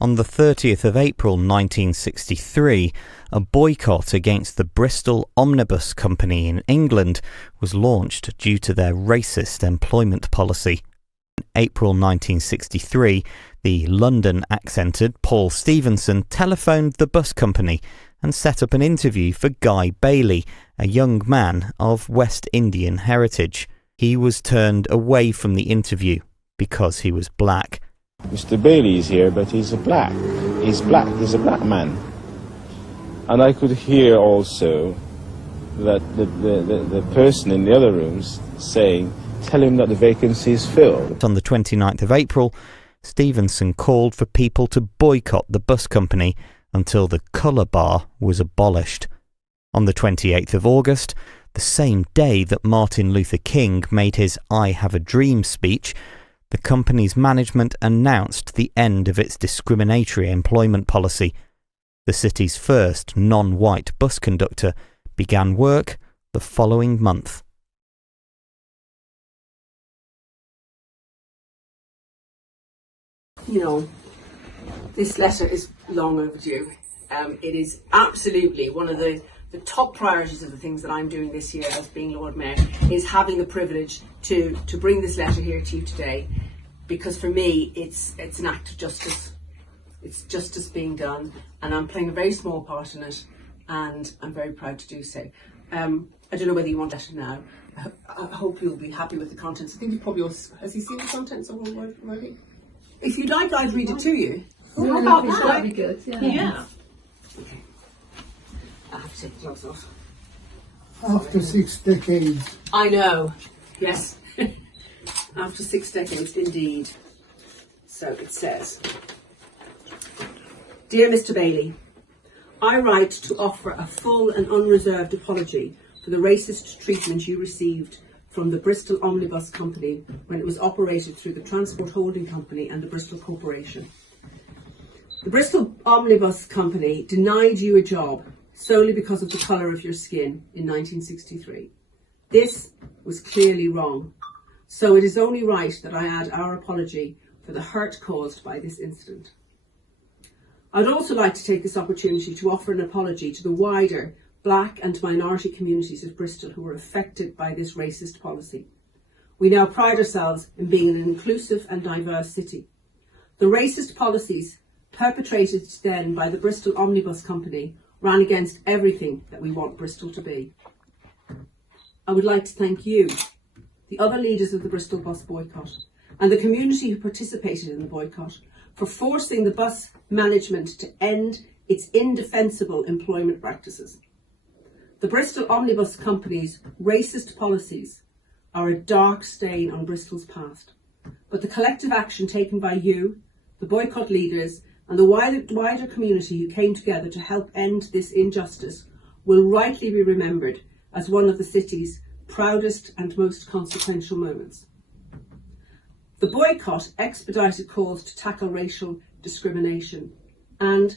On the 30th of April 1963, a boycott against the Bristol Omnibus Company in England was launched due to their racist employment policy. In April 1963, the London-accented Paul Stevenson telephoned the bus company and set up an interview for Guy Bailey, a young man of West Indian heritage. He was turned away from the interview because he was black. Mr. Bailey is here, but he's black. He's a black man. And I could hear also that the person in the other rooms saying, tell him that the vacancy is filled. On the 29th of April, Stevenson called for people to boycott the bus company until the colour bar was abolished. On the 28th of August, the same day that Martin Luther King made his I Have a Dream speech, the company's management announced the end of its discriminatory employment policy. The city's first non-white bus conductor began work the following month. You know, this letter is long overdue. It is absolutely one of the top priorities of the things that I'm doing this year as being Lord Mayor, is having the privilege to bring this letter here to you today, because for me it's an act of justice. It's justice being done, and I'm playing a very small part in it, and I'm very proud to do so. I don't know whether you want that now. I hope you'll be happy with the contents. I think you probably also, has he seen the contents already? If you'd like, I'd read it to you. How about that? That'd be good. Yeah. Okay. I have to take the gloves off. After 6 decades. I know. Yes. After 6 decades, indeed. So it says, Dear Mr. Bailey, I write to offer a full and unreserved apology for the racist treatment you received from the Bristol Omnibus Company when it was operated through the Transport Holding Company and the Bristol Corporation. The Bristol Omnibus Company denied you a job solely because of the colour of your skin in 1963. This was clearly wrong, so it is only right that I add our apology for the hurt caused by this incident. I'd also like to take this opportunity to offer an apology to the wider black and minority communities of Bristol who were affected by this racist policy. We now pride ourselves in being an inclusive and diverse city. The racist policies perpetrated then by the Bristol Omnibus Company ran against everything that we want Bristol to be. I would like to thank you, the other leaders of the Bristol Bus Boycott, and the community who participated in the boycott for forcing the bus management to end its indefensible employment practices. The Bristol Omnibus Company's racist policies are a dark stain on Bristol's past, but the collective action taken by you, the boycott leaders, and the wider community who came together to help end this injustice will rightly be remembered as one of the city's proudest and most consequential moments. The boycott expedited calls to tackle racial discrimination and,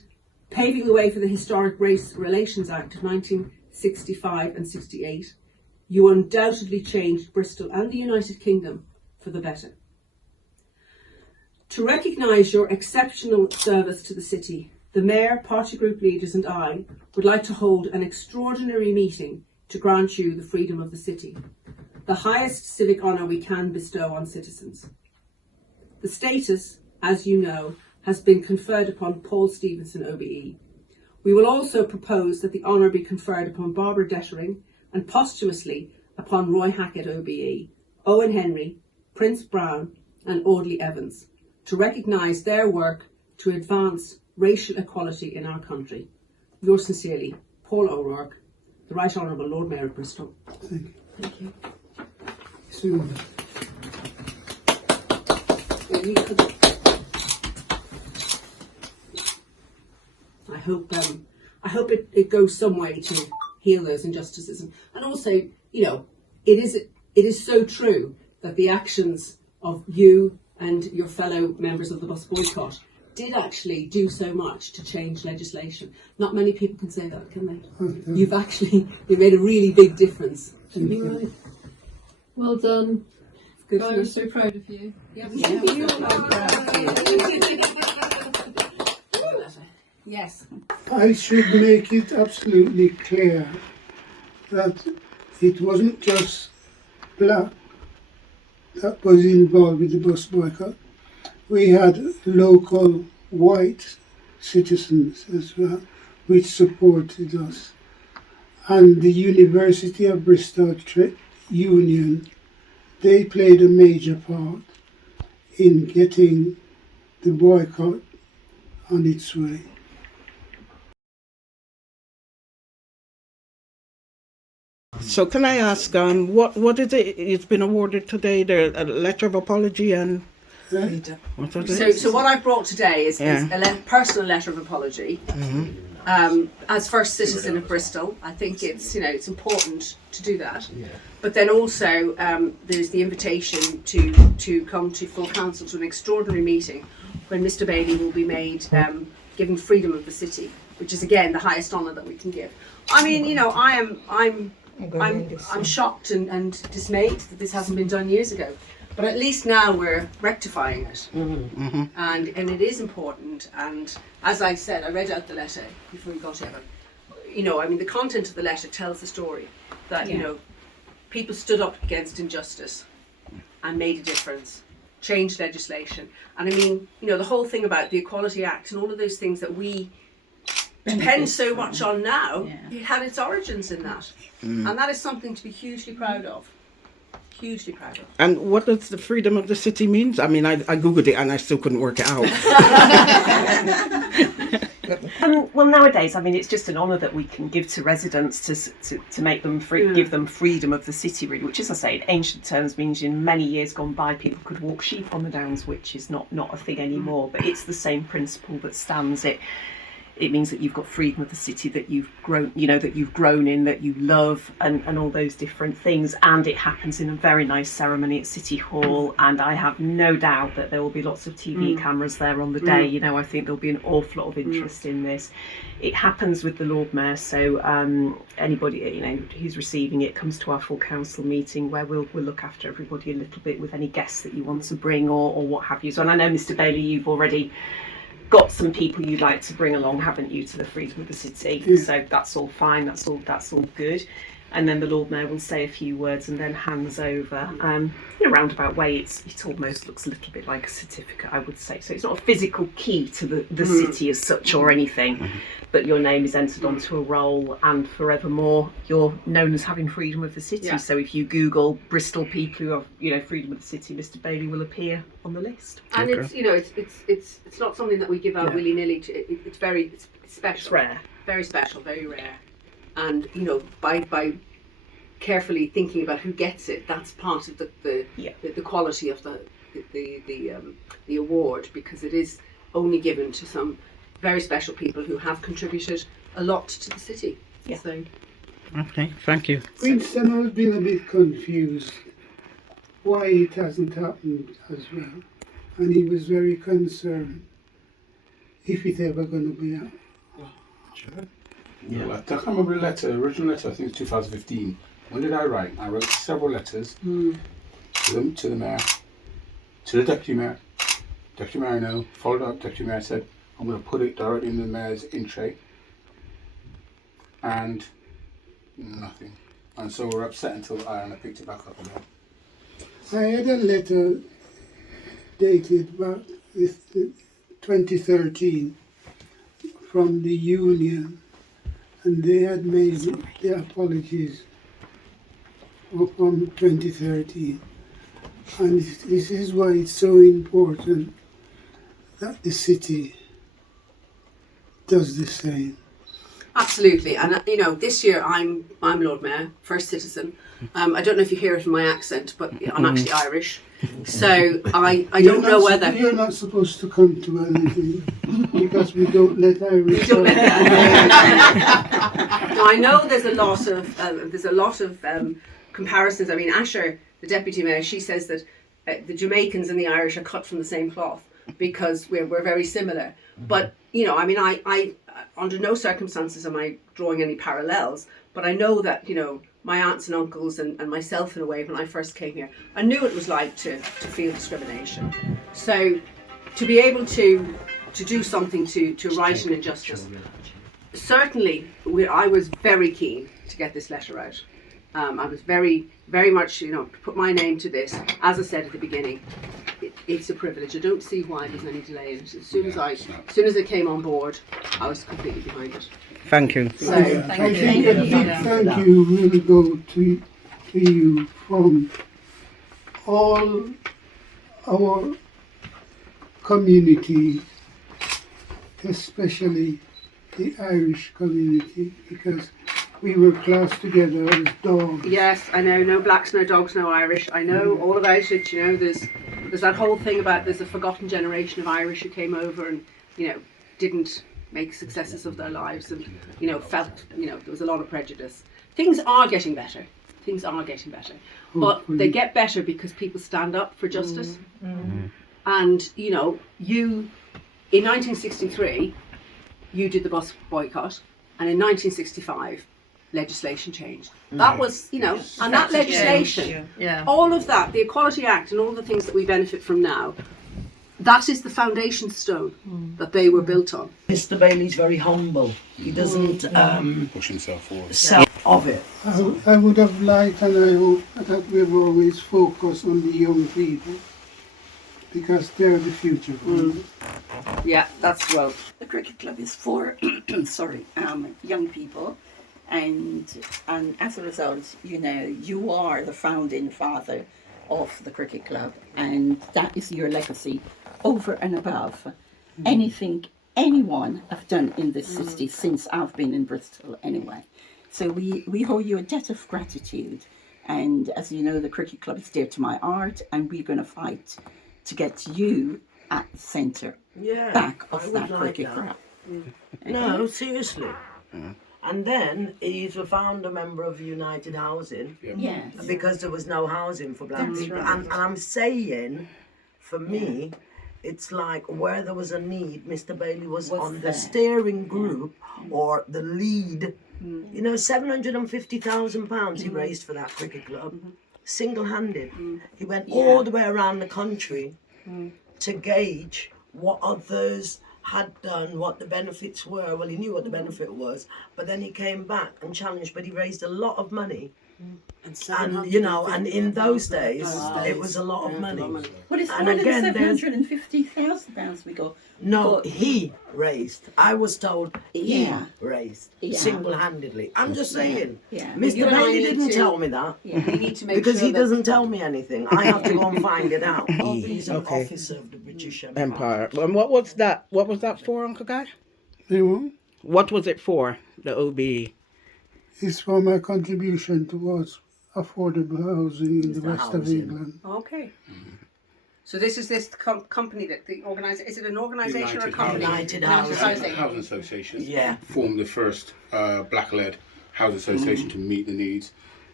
paving the way for the historic Race Relations Act of 1965 and 68, you undoubtedly changed Bristol and the United Kingdom for the better. To recognise your exceptional service to the city, the Mayor, party group leaders and I would like to hold an extraordinary meeting to grant you the freedom of the city, the highest civic honour we can bestow on citizens. The status, as you know, has been conferred upon Paul Stevenson OBE. We will also propose that the honour be conferred upon Barbara Dettering and posthumously upon Roy Hackett OBE, Owen Henry, Prince Brown and Audley Evans, to recognise their work to advance racial equality in our country. Yours sincerely, Paul O'Rourke, the Right Honourable Lord Mayor of Bristol. Thank you. Thank you. Soon. I hope it goes some way to heal those injustices, and also, you know, it is so true that the actions of you and your fellow members of the bus boycott did actually do so much to change legislation. Not many people can say that, can they? You've made a really big difference. Right. Well done. Good. I'm so proud of you. Yeah. Yes. I should make it absolutely clear that it wasn't just black that was involved with the bus boycott. We had local white citizens as well, which supported us. And the University of Bristol Union, they played a major part in getting the boycott on its way. So can I ask, what is it? It's been awarded today, a letter of apology and what was it? So what I've brought today is a personal letter of apology. As first citizen of Bristol, I think it's it's important to do that. But then also there's the invitation to come to full council to an extraordinary meeting when Mr Bailey will be made given freedom of the city, which is again the highest honour that we can give. I mean, I'm shocked and dismayed that this hasn't been done years ago. But at least now we're rectifying it, and it is important. And as I said, I read out the letter before we got here. But, the content of the letter tells the story that people stood up against injustice and made a difference, changed legislation, and the whole thing about the Equality Act and all of those things that we depend so much on now, it had its origins in that, and that is something to be hugely proud of. Hugely proud of. And what does the freedom of the city means? I mean, I googled it and I still couldn't work it out. Well, nowadays, it's just an honour that we can give to residents to make them free, give them freedom of the city, really. Which, as I say, in ancient terms means in many years gone by, people could walk sheep on the downs, which is not a thing anymore. But it's the same principle that stands it. It means that you've got freedom of the city, that you've grown, that you've grown in, that you love, and all those different things. And it happens in a very nice ceremony at City Hall. And I have no doubt that there will be lots of TV cameras there on the day. I think there'll be an awful lot of interest in this. It happens with the Lord Mayor, so anybody who's receiving it comes to our full council meeting where we'll look after everybody a little bit with any guests that you want to bring or what have you. So, and I know, Mr Bailey, you've already got some people you'd like to bring along, haven't you, to the freedom of the city? So that's all fine, that's all good. And then the Lord Mayor will say a few words and then hands over. In a roundabout way, it almost looks a little bit like a certificate, I would say. So it's not a physical key to the city as such or anything, but your name is entered onto a roll, and forevermore you're known as having freedom of the city. Yeah. So if you Google Bristol people who have freedom of the city, Mr Bailey will appear on the list. And it's not something that we give out willy nilly. It's very special. It's rare. Very special, very rare. And by carefully thinking about who gets it, that's part of the quality of the award, because it is only given to some very special people who have contributed a lot to the city. Yeah. So. Okay, thank you. Winston has been a bit confused why it hasn't happened as well, and he was very concerned if it's ever going to be out. Sure. Yeah, I can't remember the original letter, I think it's 2015. When did I write? I wrote several letters to the mayor, to the deputy mayor. Deputy mayor, no, followed up, deputy mayor said, I'm going to put it directly in the mayor's in tray. And nothing. And so we're upset until I picked it back up again. I had a letter dated back with 2013 from the union, and they had made their apologies from 2013. And this is why it's so important that the city does the same. Absolutely, and this year I'm Lord Mayor, first citizen. I don't know if you hear it in my accent, but I'm actually Irish, so I don't know whether you're not supposed to come to anything because we don't let Irish. Now, I know there's a lot of comparisons. I mean, Asher, the deputy mayor, she says that the Jamaicans and the Irish are cut from the same cloth because we're very similar. But I under no circumstances am I drawing any parallels, but I know that my aunts and uncles and myself, in a way, when I first came here, I knew what it was like to feel discrimination. So to be able to to do something to right an injustice. Certainly, I was very keen to get this letter out. I was very much, to put my name to this. As I said at the beginning, it's a privilege. I don't see why there's any delay in it. As soon as it came on board, I was completely behind it. Thank you. So, I think a big thank you will go to you from all our community, especially the Irish community, because we were classed together as dogs. Yes, I know. No blacks, no dogs, no Irish. I know all about it. There's that whole thing about there's a forgotten generation of Irish who came over and didn't make successes of their lives and felt there was a lot of prejudice. Things are getting better. But they get better because people stand up for justice. And you in 1963 you did the bus boycott, and in 1965 legislation changed. That was and that legislation, all of that, the Equality Act and all the things that we benefit from now, that is the foundation stone that they were built on. Mr. Bailey's very humble. He doesn't Push himself forward. sell of it. I would have liked, and I hope that we've always focused on the young people, because they're the future. Yeah, that's well. The cricket club is for young people, and as a result, you are the founding father of the cricket club, and that is your legacy over and above anything anyone have done in this city since I've been in Bristol anyway. So we owe you a debt of gratitude, and as you know, the cricket club is dear to my heart, and we're going to fight to get you at the centre back of that cricket club. No, seriously. And then he's a founder member of United Housing. Yes. Because there was no housing for black people. right. And I'm saying, for me, it's like where there was a need, Mr. Bailey was on the there. steering group or the lead. £750,000 he raised for that cricket club, single-handed. He went all the way around the country to gauge what others had done, what the benefits were. Well, he knew what the benefit was, but then he came back and challenged, but he raised a lot of money. And and in those days, it was a lot of money. Well, it's And more than again, there's- £750,000 we got. No, But- he raised. I was told he Yeah. raised Yeah. single-handedly. I'm just saying. Yeah. Mr. You and I Bailey need didn't to- tell me that. We need to make Because sure he that- doesn't tell me anything. I have to go and find it out. He's an officer of the British Empire. And what was that? What was that for, Uncle Guy? What was it for? The OBE. It's for my contribution towards affordable housing in the west of housing. England. Okay. So this is this company that the organizer. Is it an organisation or a company? United Housing. Housing Association Yeah. formed the first black-led housing association to meet the needs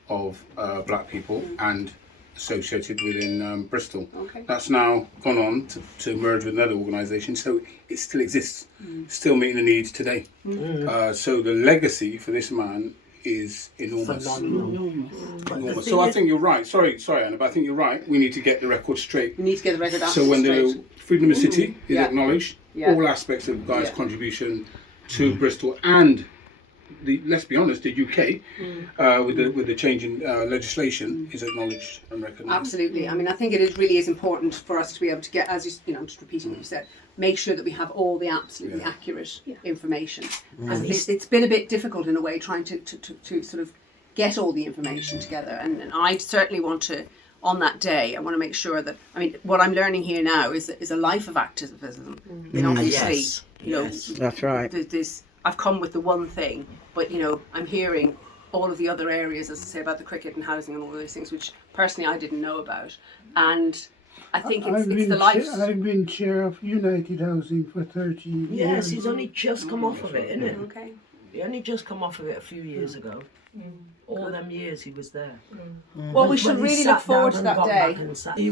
of black people and associated within Bristol. Okay. That's now gone on to merge with another organisation, so it still exists, still meeting the needs today. So the legacy for this man is enormous. Enormous. So I think you're right. Sorry, Anna, but I think you're right. We need to get the record straight. We need to get the record out. So when the straight. freedom of the city is Yeah. acknowledged, Yeah. all aspects of Guy's Yeah. contribution to Bristol and let's be honest, the UK with the change in legislation is acknowledged and recognised. Absolutely. I mean, I think it really is important for us to be able to get, as I'm just repeating what you said, make sure that we have all the absolutely accurate information. And it's been a bit difficult in a way trying to sort of get all the information together. And I certainly want to, on that day, I want to make sure that, I mean, what I'm learning here now is a life of activism. And obviously, That's right. there's I've come with the one thing, but I'm hearing all of the other areas, as I say, about the cricket and housing and all those things, which personally I didn't know about. And I think it's the life. I've been chair of United Housing for 30 years. Yes, he's only just come off of it, isn't it? Okay. He only just come off of it a few years ago. All them years he was there. Well, we should When he really sat look forward down to and that got day. back and sat- He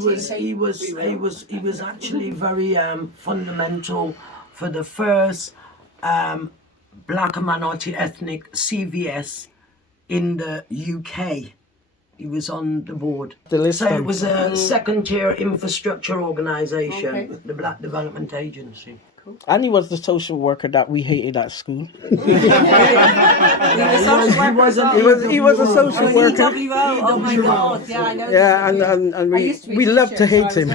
was actually very fundamental for the first black and minority ethnic CVS in the UK. He was on the board. So it was a second tier infrastructure organisation, Okay. the Black Development Agency. Cool. And he was the social worker that we hated at school. He was a social worker. Oh my God! Yeah, I know. Yeah, and we love to hate him.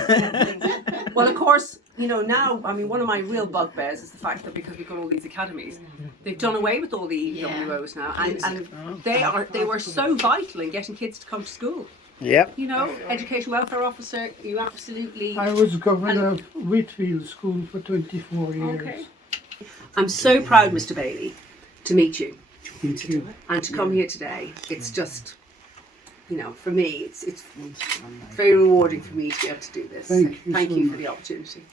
Well, of course, you know, now, I mean, one of my real bugbears is the fact that because we've got all these academies, they've done away with all the EWOs now, and they were so vital in getting kids to come to school. Yep. You know, education welfare officer, you absolutely... I was governor of Whitfield School for 24 years. Okay. I'm so proud, Mr Bailey, to meet you. Thank you. And to come here today. It's just, you know, for me, it's very rewarding for me to be able to do this. Thank you Thank so you much. for the opportunity.